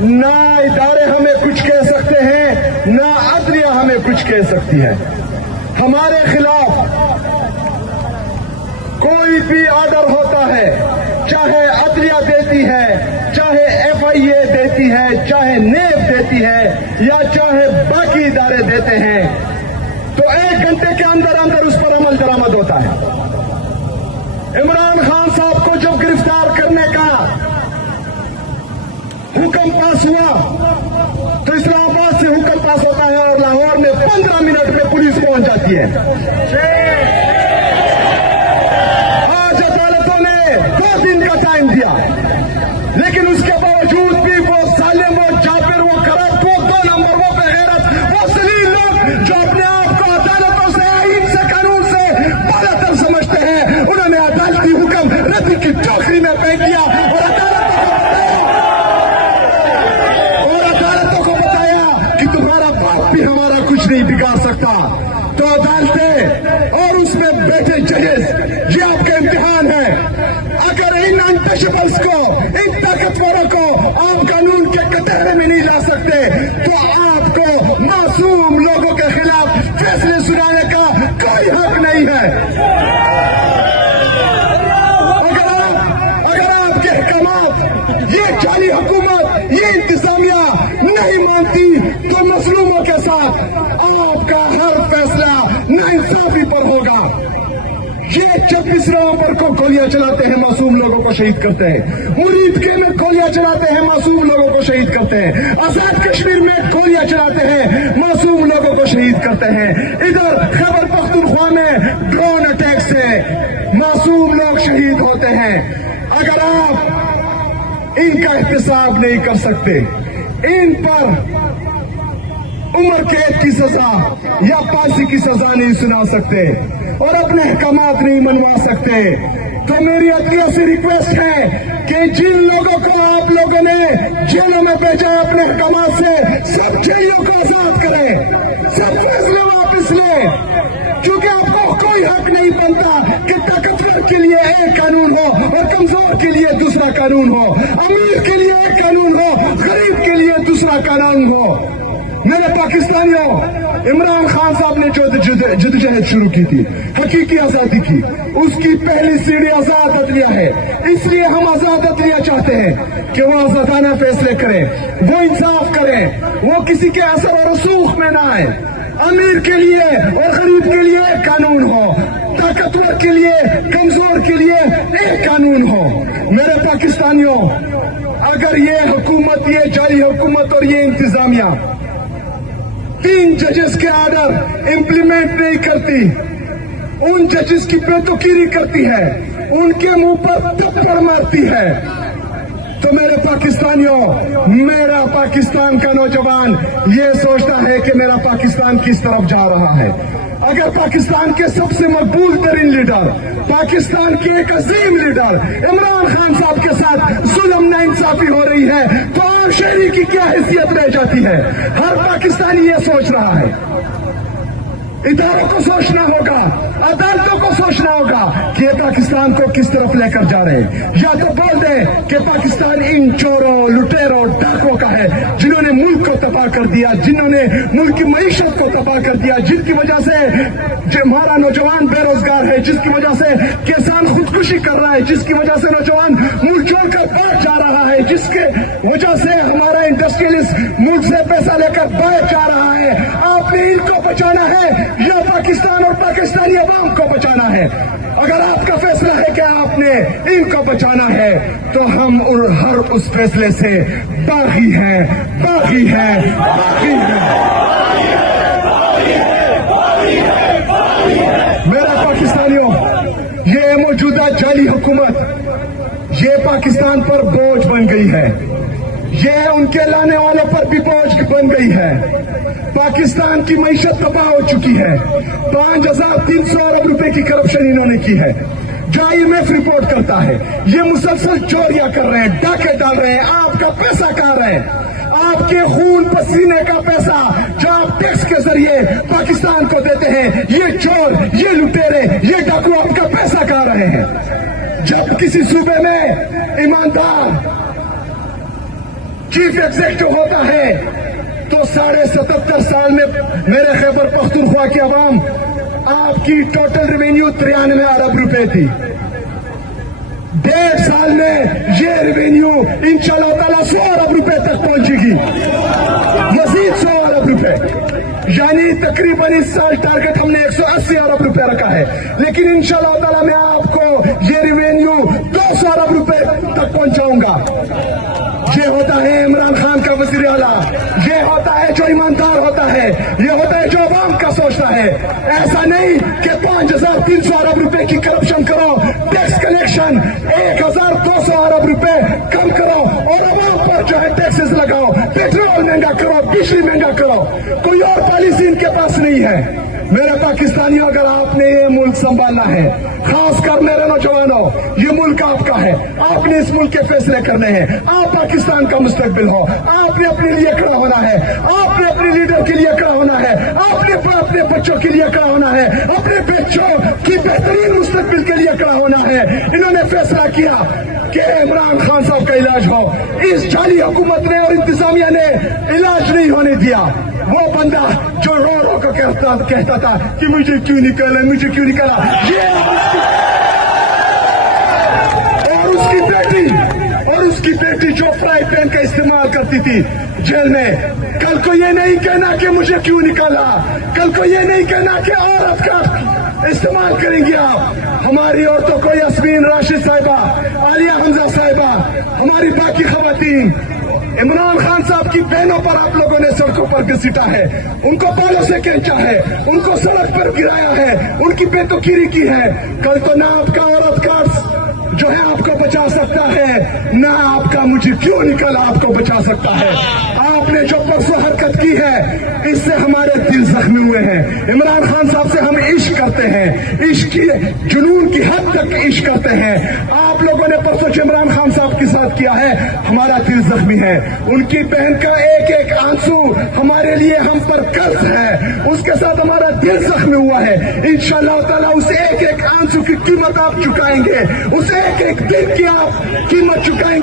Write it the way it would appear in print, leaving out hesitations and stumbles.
نہ ادارے ہمیں کچھ کہہ سکتے ہیں، نہ عدلیہ ہمیں کچھ کہہ سکتی ہے. ہمارے خلاف کوئی بھی آرڈر ہوتا ہے، چاہے عدلیہ دیتی ہے، چاہے FIA دیتی ہے، چاہے نیب دیتی ہے، یا چاہے باقی ادارے دیتے ہیں، تو 1 گھنٹے کے اندر اندر اس پر عمل درآمد ہوتا ہے. عمران خان صاحب کو جب گرفتار کرنے کا حکم پاس ہوا تو اسلام آباد سے حکم پاس ہوتا ہے اور لاہور میں 15 منٹ میں پولیس پہنچ جاتی ہے. آج عدالتوں نے 2 دن کا ٹائم دیا، لیکن اس کے باوجود بھی وہ ظالم، وہ جابر، وہ کرپٹ، وہ 2 نمبر، وہ بغیرت، وہ ذلیل لوگ جو اپنے آپ کو عدالتوں سے، آئین سے، قانون سے بالا تر سمجھتے ہیں، انہوں نے عدالتی حکم ردی کی ٹوکری میں پھینک دیا اور عدالتوں کو بتایا کہ تمہارا باپ بھی ہمارا کچھ نہیں بگاڑ سکتا. تو عدالتیں اور اس میں بیٹھے ججز، یہ آپ کا امتحان ہے. اگر ان انٹچبلس کو، ان طاقتوروں کو آپ قانون کے کٹہرے میں نہیں لا سکتے تو آپ کو معصوم لوگوں کے خلاف فیصلے سنانے کا کوئی حق نہیں ہے. اگر آپ کے احکامات، یہ جعلی حکومت، یہ انتظامیہ نہیں مانتی تو مظلوموں کے ساتھ آپ کا ہر فیصلہ ناانصافی پر ہوگا. یہ 26 نومبر کو گولیاں چلاتے ہیں، معصوم لوگوں کو شہید کرتے ہیں. مرید کے میں گولیاں چلاتے ہیں، معصوم لوگوں کو شہید کرتے ہیں. آزاد کشمیر میں گولیاں چلاتے ہیں، معصوم لوگوں کو شہید کرتے ہیں. ادھر خیبر پختونخوا میں ڈرون اٹیک سے معصوم لوگ شہید ہوتے ہیں. اگر آپ ان کا احتساب نہیں کر سکتے، ان پر عمر قید کی سزا یا پھانسی کی سزا نہیں سنا سکتے اور اپنے احکامات نہیں منوا سکتے، تو میری عدلیہ سے ریکویسٹ ہے کہ جن لوگوں کو آپ لوگوں نے جیلوں میں بھیجا اپنے احکامات سے، سب جیلوں کو آزاد کریں، سب فیصلے واپس لیں، کیونکہ آپ کو کوئی حق نہیں بنتا کہ طاقتور کے لیے ایک قانون ہو اور کمزور کے لیے دوسرا قانون ہو، امیر کے لیے ایک قانون ہو، غریب کے لیے دوسرا قانون ہو. میرے پاکستانیوں، عمران خان صاحب نے جو جدوجہد شروع کی تھی، حقیقی آزادی کی، اس کی پہلی سیڑھی آزاد عدلیہ ہے. اس لیے ہم آزاد عدلیہ چاہتے ہیں کہ وہ آزادانہ فیصلے کریں، وہ انصاف کریں، وہ کسی کے اثر و رسوخ میں نہ آئے. امیر کے لیے اور غریب کے لیے ایک قانون ہو، طاقتور کے لیے، کمزور کے لیے ایک قانون ہو. میرے پاکستانیوں، اگر یہ حکومت، یہ جعلی حکومت اور یہ انتظامیہ 3 ججز کے آرڈر امپلیمنٹ نہیں کرتی، ان ججز کی پیتوکیری کرتی ہے، ان کے منہ پر تھپڑ مارتی ہے، تو میرے پاکستانیوں، میرا پاکستان کا نوجوان یہ سوچتا ہے کہ میرا پاکستان کس طرف جا رہا ہے. اگر پاکستان کے سب سے مقبول ترین لیڈر، پاکستان کے ایک عظیم لیڈر عمران خان صاحب کے ساتھ ظلم ناانصافی ہو رہی ہے تو عام شہری کی کیا حیثیت رہ جاتی ہے؟ ہر پاکستانی یہ سوچ رہا ہے. اداروں کو سوچنا ہوگا، عدالتوں کو سوچنا ہوگا کہ یہ پاکستان کو کس طرف لے کر جا رہے ہیں. یا تو بول دیں کہ پاکستان ان چوروں، لٹیروں، ڈاکوں کا ہے جنہوں نے ملک کو تباہ کر دیا، جنہوں نے ملک کی معیشت کو تباہ کر دیا، جن کی وجہ سے ہمارا نوجوان بے روزگار ہے، جس کی وجہ سے کسان خودکشی کر رہا ہے، جس کی وجہ سے نوجوان ملک چھوڑ کر باہر جا رہا ہے، جس کی وجہ سے ہمارا انڈسٹریلسٹ ملک سے پیسہ لے کر باہر جا رہا ہے. آپ نے ان کو بچانا ہے یا پاکستان اور پاکستانی عوام کو بچانا ہے؟ اگر آپ کا فیصلہ ہے کہ آپ نے ان کو بچانا ہے تو ہم ہر اس فیصلے سے باغی ہیں، باغی ہیں، باغی ہیں. میرے پاکستانیوں، یہ موجودہ جعلی حکومت یہ پاکستان پر بوجھ بن گئی ہے، یہ ان کے لانے والوں پر بھی بوجھ بن گئی ہے. پاکستان کی معیشت تباہ ہو چکی ہے. 5300 ارب روپے کی کرپشن انہوں نے کی ہے، جو IMF رپورٹ کرتا ہے. یہ مسلسل چوریاں کر رہے ہیں، ڈاکے ڈال رہے ہیں، آپ کا پیسہ کھا رہے ہیں، آپ کے خون پسینے کا پیسہ جو آپ ٹیکس کے ذریعے پاکستان کو دیتے ہیں. یہ چور، یہ لٹیرے، یہ ڈاکو آپ کا پیسہ کھا رہے ہیں. جب کسی صوبے میں ایماندار چیف ایگزیکٹو ہوتا ہے تو 77.5 سال میں میرے خیبر پختونخوا کی عوام آپ کی ٹوٹل ریونیو 93 ارب روپے تھی. 1.5 سال میں یہ ریونیو انشاءاللہ تعالیٰ 100 ارب روپے تک پہنچے گی, مزید 100 ارب روپے, یعنی تقریباً اس سال ٹارگٹ ہم نے 180 ارب روپے رکھا ہے. لیکن انشاءاللہ تعالیٰ میں آپ کو یہ ریونیو 200 ارب روپے تک پہنچاؤں گا. یہ ہوتا ہے عمران خان کا وزیر اعلیٰ, یہ ہوتا ہے جو ایماندار ہوتا ہے, یہ ہوتا ہے جو عوام کا سوچتا ہے. ایسا نہیں کہ 5300 ارب روپے کی کرپشن کرو, ٹیکس کلیکشن 1200 ارب روپے کم کرو اور عوام پر جو ہے ٹیکسز لگاؤ, پیٹرول مہنگا کرو, بجلی مہنگا کرو. کوئی اور پالیسی ان کے پاس نہیں ہے. میرے پاکستانیوں, اگر آپ نے یہ ملک سنبھالنا ہے, خاص کر میرے نوجوانوں, یہ ملک آپ کا ہے, آپ نے اس ملک کے فیصلے کرنے ہیں. آپ پاکستان کا مستقبل ہو, آپ نے اپنے لیے کھڑا ہونا ہے, آپ نے اپنے لیڈر کے لیے کھڑا ہونا ہے, آپ نے اپنے بچوں کے لیے کھڑا ہونا ہے, اپنے بچوں کی بہترین مستقبل کے لیے کھڑا ہونا ہے. انہوں نے فیصلہ کیا کہ عمران خان صاحب کا علاج ہو. اس جعلی حکومت نے اور انتظامیہ نے علاج نہیں ہونے دیا. وہ بندہ جو رو رو کر کہتا تھا کہ مجھے کیوں نکالا, مجھے کیوں نکالا, اور اس کی بیٹی جو فرائی پین کا استعمال کرتی تھی جیل میں, کل کو یہ نہیں کہنا کہ مجھے کیوں نکالا, کل کو یہ نہیں کہنا کہ عورت کا استعمال کریں گے آپ. ہماری عورتوں کو یاسمین راشد صاحبہ, عالیہ حمزہ صاحبہ, ہماری باقی خواتین, عمران خان صاحب کی بہنوں پر آپ لوگوں نے سڑکوں پر گھسیٹا ہے, ان کو بالوں سے کھینچا ہے, ان کو سڑک پر گرایا ہے, ان کی بے توقیری کی ہے. کل تو نہ آپ کا عورت کا جو ہے آپ کو بچا سکتا ہے, نہ آپ کا مجھے کیوں نکلا آپ کو بچا سکتا ہے. آپ نے جو پرسوں حرکت کی ہے, اس سے ہمارے دل زخمی ہوئے ہیں. عمران خان صاحب سے ہم عشق کرتے ہیں, عشق کی جنون کی حد تک عشق کرتے ہیں. آپ لوگوں نے پرسوں جو عمران خان صاحب کے ساتھ کیا ہے, ہمارا دل زخمی ہے. ان کی بہن کا ایک ایک آنسو ہمارے لیے ہم پر قرض ہے, اس کے ساتھ ہمارا دل زخمی ہوا ہے. انشاءاللہ تعالیٰ اس ایک ایک آنسو کی قیمت آپ چکائیں گے, اس ایک ایک دن کی آپ قیمت چکائیں گے.